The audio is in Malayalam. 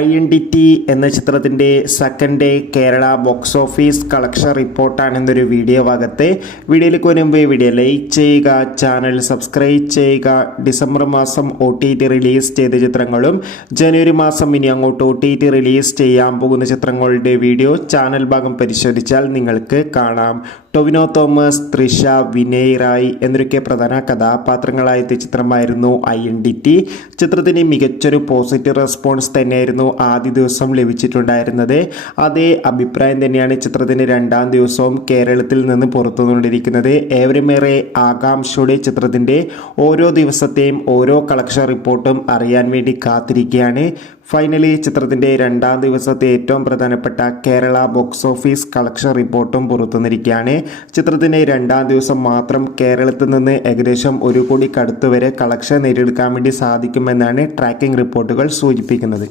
ഐഡന്റിറ്റി എന്ന ചിത്രത്തിൻ്റെ second day Kerala box office collection റിപ്പോർട്ടാണ് എന്നൊരു വീഡിയോ ഭാഗത്ത്. വീഡിയോയിലേക്ക് വരുമ്പോൾ വീഡിയോ ലൈക്ക് ചെയ്യുക, ചാനൽ സബ്സ്ക്രൈബ് ചെയ്യുക. ഡിസംബർ മാസം OTT റിലീസ് ചെയ്ത ചിത്രങ്ങളും ജനുവരി മാസം ഇനി അങ്ങോട്ട് OTT റിലീസ് ചെയ്യാൻ പോകുന്ന ചിത്രങ്ങളുടെ വീഡിയോ ചാനൽ ഭാഗം പരിശോധിച്ചാൽ നിങ്ങൾക്ക് കാണാം. ടൊവിനോ തോമസ്, തൃഷ, വിനയ് റായ് എന്നൊക്കെ പ്രധാന കഥാപാത്രങ്ങളായ ചിത്രമായിരുന്നു ഐഡന്റിറ്റി. ചിത്രത്തിന് മികച്ചൊരു പോസിറ്റീവ് റെസ്പോൺസ് തന്നെയായിരുന്നു ആദ്യ ദിവസം ലഭിച്ചിട്ടുണ്ടായിരുന്നത്. അതേ അഭിപ്രായം തന്നെയാണ് ചിത്രത്തിന് രണ്ടാം ദിവസവും കേരളത്തിൽ നിന്ന് പുറത്തുകൊണ്ടിരിക്കുന്നത്. ഏവരുമേറെ ആകാംക്ഷയോടെ ചിത്രത്തിൻ്റെ ഓരോ ദിവസത്തെയും ഓരോ കളക്ഷൻ റിപ്പോർട്ടും അറിയാൻ വേണ്ടി കാത്തിരിക്കുകയാണ്. ഫൈനലി ചിത്രത്തിൻ്റെ രണ്ടാം ദിവസത്തെ ഏറ്റവും പ്രധാനപ്പെട്ട കേരള ബോക്സ് ഓഫീസ് കളക്ഷൻ റിപ്പോർട്ടും പുറത്തുവന്നിരിക്കുകയാണ്. ചിത്രത്തിന് രണ്ടാം ദിവസം മാത്രം കേരളത്തിൽ നിന്ന് ഏകദേശം 1 കോടിക്കടുത്ത് വരെ കളക്ഷൻ നേടിയെടുക്കാൻ വേണ്ടി സാധിക്കുമെന്നാണ് ട്രാക്കിംഗ് റിപ്പോർട്ടുകൾ സൂചിപ്പിക്കുന്നത്.